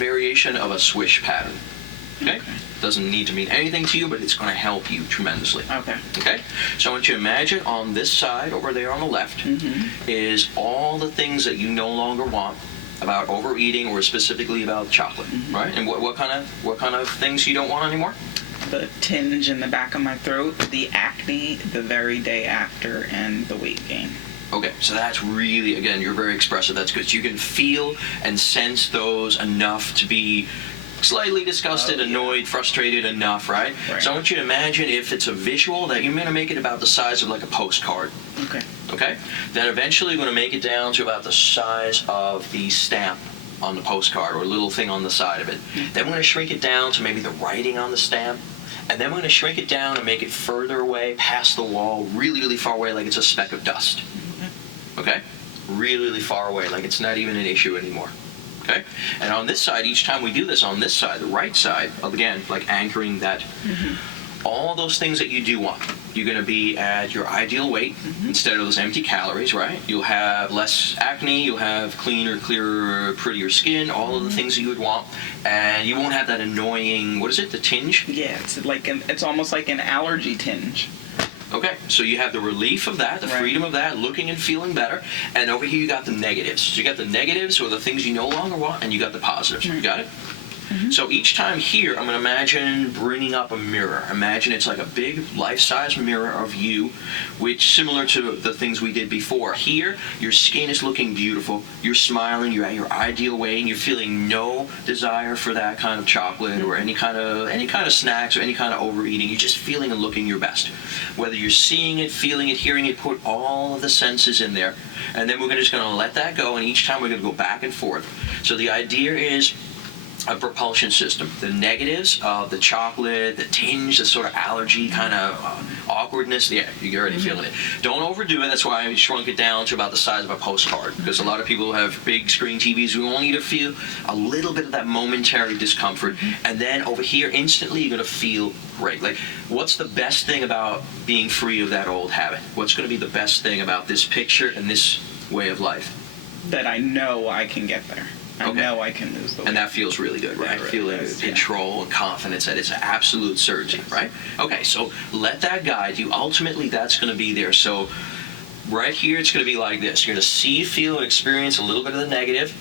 variation of a swish pattern. Okay? Doesn't need to mean anything to you, but it's going to help you tremendously. Okay. Okay? So I want you to imagine on this side, over there on the left, is all the things that you no longer want about overeating, or specifically about chocolate, right? And what kind of things you don't want anymore? The tinge in the back of my throat, the acne the very day after, and the weight gain. Okay, so that's really, again, you're very expressive. That's good. So you can feel and sense those enough to be slightly disgusted, annoyed, frustrated enough, right? So I want you to imagine, if it's a visual, that you're going to make it about the size of like a postcard. Okay. Okay? Then eventually you're going to make it down to about the size of the stamp on the postcard, or a little thing on the side of it. Then we're going to shrink it down to maybe the writing on the stamp. And then we're going to shrink it down and make it further away, past the wall, really, really far away, like it's a speck of dust. Okay? Really, really far away, like it's not even an issue anymore. Okay? And on this side, each time we do this on this side, the right side, again, like anchoring that, all those things that you do want, you're going to be at your ideal weight instead of those empty calories, right? You'll have less acne, you'll have cleaner, clearer, prettier skin, all of the things that you would want, and you won't have that annoying, what is it, the tinge? Yeah, it's almost like an allergy tinge. Okay, so you have the relief of that, the freedom of that, looking and feeling better, and over here you got the negatives. So you got the negatives, or the things you no longer want, and you got the positives. You got it? So each time here, I'm going to imagine bringing up a mirror. Imagine it's like a big life-size mirror of you, which, similar to the things we did before. Here, your skin is looking beautiful. You're smiling. You're at your ideal weight, and you're feeling no desire for that kind of chocolate or any kind of snacks or any kind of overeating. You're just feeling and looking your best. Whether you're seeing it, feeling it, hearing it, put all of the senses in there, and then we're just going to let that go. And each time we're going to go back and forth. So the idea is a propulsion system. The negatives of the chocolate, the tinge, the sort of allergy kind of awkwardness, yeah, you're already feeling it. Don't overdo it. That's why I shrunk it down to about the size of a postcard, because a lot of people have big screen TVs who only need to feel a little bit of that momentary discomfort, and then over here instantly you're going to feel great. Like, what's the best thing about being free of that old habit? What's going to be the best thing about this picture and this way of life? That I know I can get there. I know I can lose the weight. And that feels really good, right? Really Feeling control and confidence that it's an absolute certainty, right? Okay, so let that guide you. Ultimately, that's going to be there. So right here, it's going to be like this. You're going to see, feel, and experience a little bit of the negative.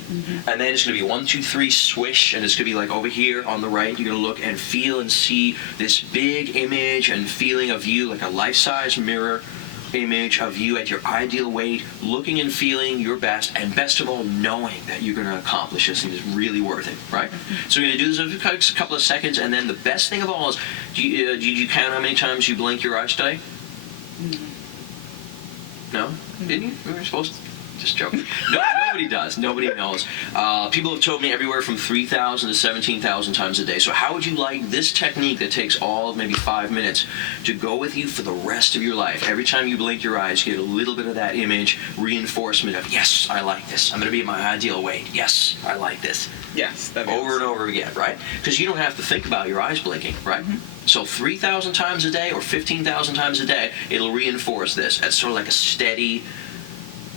And then it's going to be 1, 2, 3, swish. And it's going to be like over here on the right. You're going to look and feel and see this big image and feeling of you, like a life-size mirror image of you at your ideal weight, looking and feeling your best, and best of all, knowing that you're going to accomplish this and it's really worth it, right? So we're going to do this in a couple of seconds, and then the best thing of all is, did you count how many times you blink your eyes today? No? Didn't you? We were supposed to. Just joking. No, nobody does. Nobody knows. People have told me everywhere from 3,000 to 17,000 times a day. So how would you like this technique that takes all of maybe 5 minutes to go with you for the rest of your life? Every time you blink your eyes, you get a little bit of that image, reinforcement of, yes, I like this. I'm going to be at my ideal weight. Yes, I like this. Yes. Over and over again, right? Because you don't have to think about your eyes blinking, right? So 3,000 times a day or 15,000 times a day, it'll reinforce this. It's sort of like a steady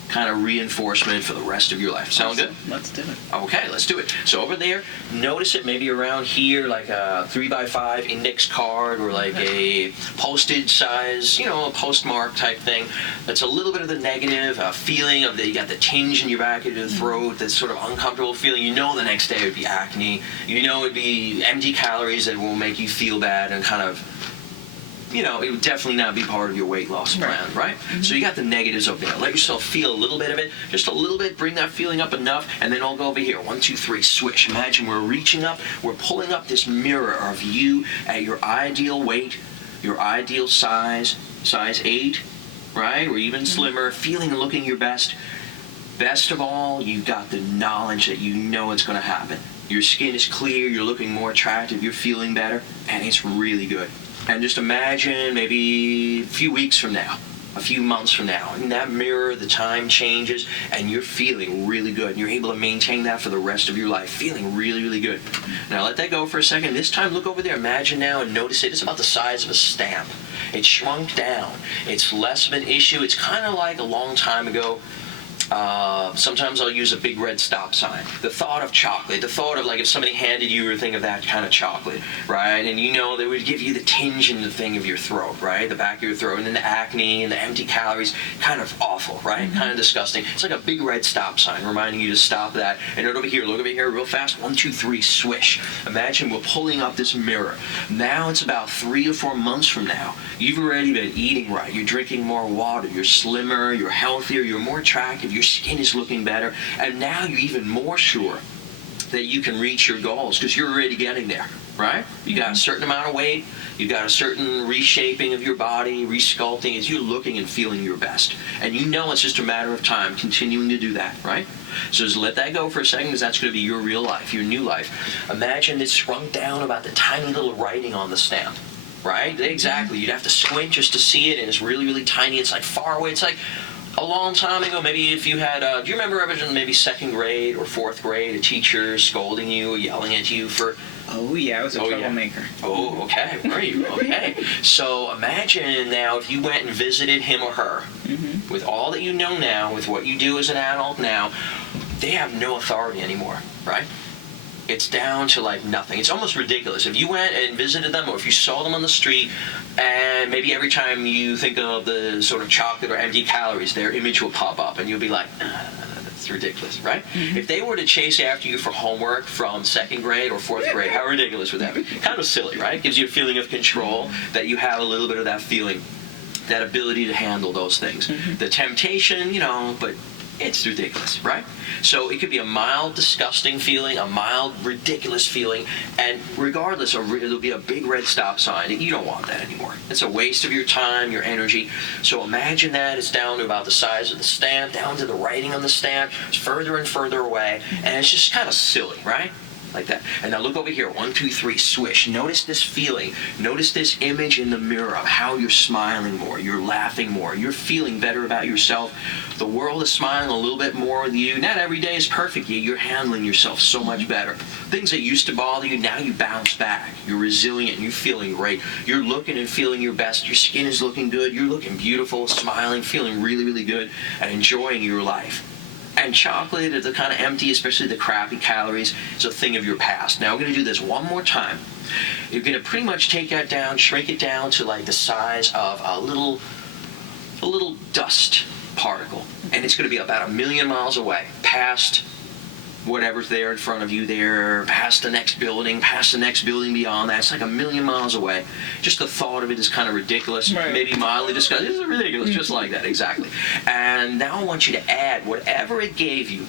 kind of reinforcement for the rest of your life. Sound good? Let's do it. Okay, let's do it. So over there, notice it maybe around here, like a 3x5 index card, or like a postage size, a postmark type thing. That's a little bit of the negative feeling of you got the tinge in your back of your throat, that sort of uncomfortable feeling. You know the next day would be acne. You know it would be empty calories that will make you feel bad and kind of, it would definitely not be part of your weight loss plan, right? So you got the negatives over there. Let yourself feel a little bit of it, just a little bit, bring that feeling up enough, and then I'll go over here. 1, 2, 3, swish. Imagine we're reaching up, we're pulling up this mirror of you at your ideal weight, your ideal size 8, right? Or even slimmer, feeling and looking your best. Best of all, you got the knowledge that you know it's going to happen. Your skin is clear, you're looking more attractive, you're feeling better, and it's really good. And just imagine maybe a few weeks from now, a few months from now, in that mirror, the time changes, and you're feeling really good. And you're able to maintain that for the rest of your life, feeling really, really good. Now let that go for a second. This time, look over there. Imagine now and notice it. It's about the size of a stamp. It's shrunk down. It's less of an issue. It's kind of like a long time ago. Sometimes I'll use a big red stop sign. The thought of chocolate, the thought of like if somebody handed you a thing of that kind of chocolate, right? And you know they would give you the tinge in the thing of your throat, right? The back of your throat, and then the acne and the empty calories, kind of awful, right? Kind of disgusting. It's like a big red stop sign reminding you to stop that. And look over here real fast. 1, 2, 3, swish. Imagine we're pulling up this mirror. Now it's about 3 or 4 months from now. You've already been eating right. You're drinking more water. You're slimmer. You're healthier. You're more attractive. Your skin is looking better. And now you're even more sure that you can reach your goals because you're already getting there, right? You got a certain amount of weight. You got a certain reshaping of your body, resculpting as you're looking and feeling your best. And you know it's just a matter of time continuing to do that, right? So just let that go for a second because that's going to be your real life, your new life. Imagine it's shrunk down about the tiny little writing on the stamp, right? Exactly. You'd have to squint just to see it, and it's really, really tiny. It's like far away. It's like a long time ago, maybe if you had, do you remember ever in maybe 2nd grade or 4th grade, a teacher scolding you or yelling at you for... Oh, yeah, I was a troublemaker. Yeah. Oh, okay. Were you? Okay. So imagine now if you went and visited him or her, with all that you know now, with what you do as an adult now, they have no authority anymore, right? It's down to like nothing. It's almost ridiculous. If you went and visited them or if you saw them on the street and maybe every time you think of the sort of chocolate or empty calories, their image will pop up and you'll be like, that's ridiculous, right? If they were to chase after you for homework from 2nd grade or 4th grade, how ridiculous would that be? Kind of silly, right? Gives you a feeling of control, that you have a little bit of that feeling, that ability to handle those things. The temptation, but it's ridiculous, right? So it could be a mild, disgusting feeling, a mild, ridiculous feeling, and regardless, it'll be a big red stop sign. You don't want that anymore. It's a waste of your time, your energy. So imagine that it's down to about the size of the stamp, down to the writing on the stamp. It's further and further away, and it's just kind of silly, right? Like that. And now look over here. 1, 2, 3, swish. Notice this feeling. Notice this image in the mirror of how you're smiling more. You're laughing more. You're feeling better about yourself. The world is smiling a little bit more with you. Not every day is perfect. You're handling yourself so much better. Things that used to bother you, now you bounce back. You're resilient. You're feeling great. You're looking and feeling your best. Your skin is looking good. You're looking beautiful, smiling, feeling really, really good, and enjoying your life. And chocolate is the kind of empty, especially the crappy calories, is a thing of your past. Now we're going to do this one more time. You're going to pretty much take that down, shrink it down to like the size of a little dust particle. And it's going to be about 1,000,000 miles away, past whatever's there in front of you there, past the next building beyond that. It's like 1,000,000 miles away. Just the thought of it is kind of ridiculous, maybe mildly disgusting. It's ridiculous, just like that, exactly. And now I want you to add whatever it gave you,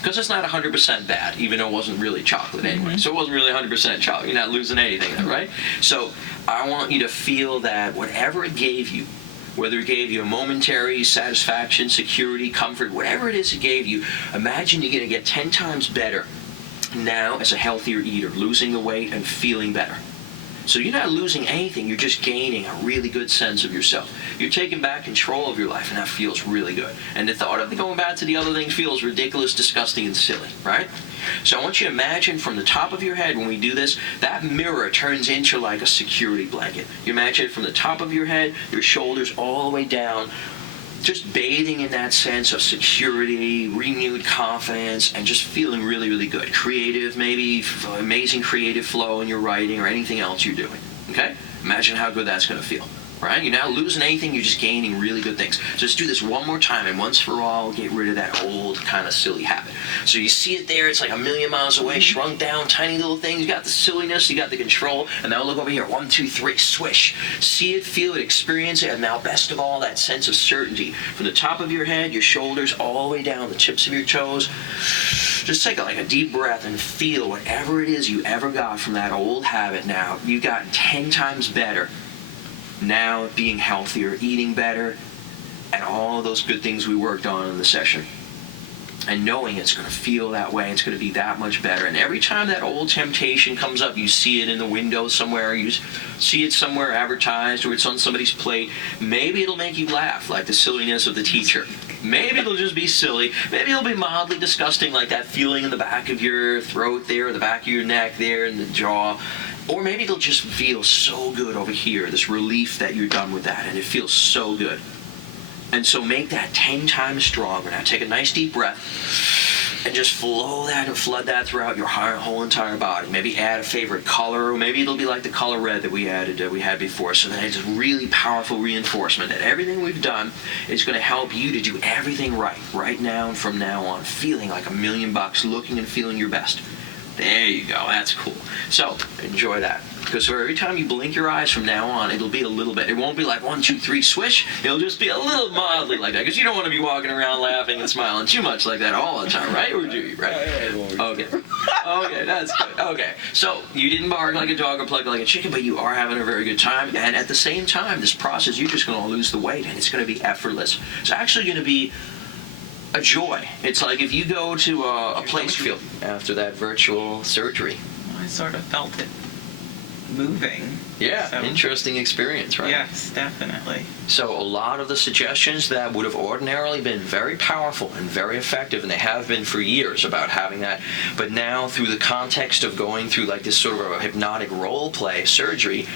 because it's not 100% bad, even though it wasn't really chocolate anyway. So it wasn't really 100% chocolate. You're not losing anything there, right? So I want you to feel that whatever it gave you, whether it gave you a momentary satisfaction, security, comfort, whatever it is it gave you, imagine you're going to get 10 times better now as a healthier eater, losing the weight and feeling better. So you're not losing anything, you're just gaining a really good sense of yourself. You're taking back control of your life, and that feels really good. And the thought of going back to the other things feels ridiculous, disgusting, and silly, right? So I want you to imagine from the top of your head when we do this, that mirror turns into like a security blanket. You imagine it from the top of your head, your shoulders all the way down, just bathing in that sense of security, renewed confidence, and just feeling really, really good. Creative, maybe amazing creative flow in your writing or anything else you're doing. Okay? Imagine how good that's going to feel. Right? You're not losing anything, you're just gaining really good things. So let's do this one more time, and once for all, get rid of that old kind of silly habit. So you see it there, it's like 1,000,000 miles away, shrunk down, tiny little things. You got the silliness, you got the control, and now look over here. 1, 2, 3, swish. See it, feel it, experience it, and now best of all, that sense of certainty. From the top of your head, your shoulders, all the way down, the tips of your toes. Just take like a deep breath and feel whatever it is you ever got from that old habit now. You've gotten 10 times better. Now being healthier, eating better, and all of those good things we worked on in the session. And knowing it's going to feel that way, it's going to be that much better. And every time that old temptation comes up, you see it in the window somewhere, you see it somewhere advertised, or it's on somebody's plate, maybe it'll make you laugh, like the silliness of the teacher. Maybe it'll just be silly. Maybe it'll be mildly disgusting, like that feeling in the back of your throat there, or the back of your neck there, and the jaw. Or maybe it'll just feel so good over here, this relief that you're done with that, and it feels so good. And so make that 10 times stronger. Now take a nice deep breath and just flow that and flood that throughout your whole entire body. Maybe add a favorite color, or maybe it'll be like the color red that we had before. So that it's a really powerful reinforcement that everything we've done is going to help you to do everything right now and from now on, feeling like $1,000,000, looking and feeling your best. There you go. That's cool. So enjoy that. Because for every time you blink your eyes from now on, it'll be a little bit. It won't be like 1, 2, 3, swish. It'll just be a little mildly like that. Because you don't want to be walking around laughing and smiling too much like that all the time, right? Or do you? Right? Okay. Okay, that's good. Okay. So you didn't bark like a dog or pluck like a chicken, but you are having a very good time. And at the same time, this process, you're just going to lose the weight, and it's going to be effortless. It's actually going to be a joy. It's like if you go to a place you feel after that virtual surgery. I sort of felt it moving. Yeah, so. Interesting experience, right? Yes, definitely. So a lot of the suggestions that would have ordinarily been very powerful and very effective, and they have been for years about having that, but now through the context of going through like this sort of a hypnotic role play surgery,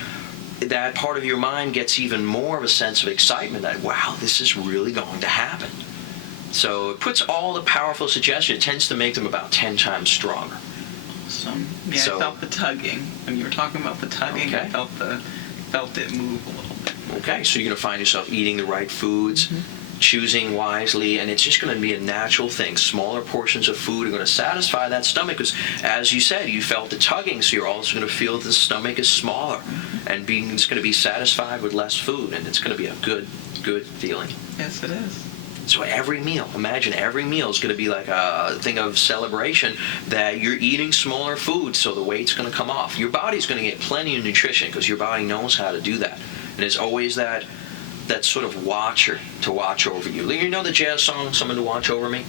that part of your mind gets even more of a sense of excitement that, wow, this is really going to happen. So it puts all the powerful suggestions, it tends to make them about 10 times stronger. Awesome. Yeah, So, I felt the tugging. When you were talking about the tugging, okay. I felt it move a little bit. Okay, so you're going to find yourself eating the right foods, choosing wisely, and it's just going to be a natural thing. Smaller portions of food are going to satisfy that stomach because, as you said, you felt the tugging, so you're also going to feel that the stomach is smaller, and it's going to be satisfied with less food, and it's going to be a good feeling. Yes, it is. So every meal, imagine every meal is going to be like a thing of celebration that you're eating smaller food so the weight's going to come off. Your body's going to get plenty of nutrition because your body knows how to do that. And there's always that sort of watcher to watch over you. You know the jazz song, Someone to Watch Over Me?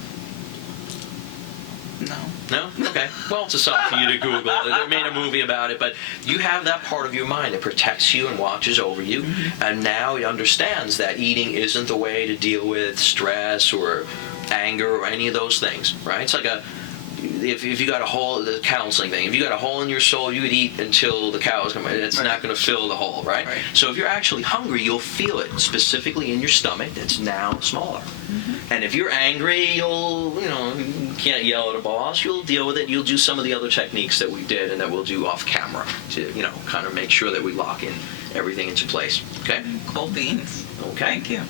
No. No? Okay. Well, it's a song for you to Google. They made a movie about it, but you have that part of your mind that protects you and watches over you, and now it understands that eating isn't the way to deal with stress or anger or any of those things, right? It's like if you got a hole, the counseling thing, if you got a hole in your soul, you would eat until the cows come in. It's not going to fill the hole, right? So if you're actually hungry, you'll feel it specifically in your stomach that's now smaller. And if you're angry, you can't yell at a boss. You'll deal with it. You'll do some of the other techniques that we did and that we'll do off camera to, kind of make sure that we lock in everything into place. Okay? Cool beans. Okay. Thank you.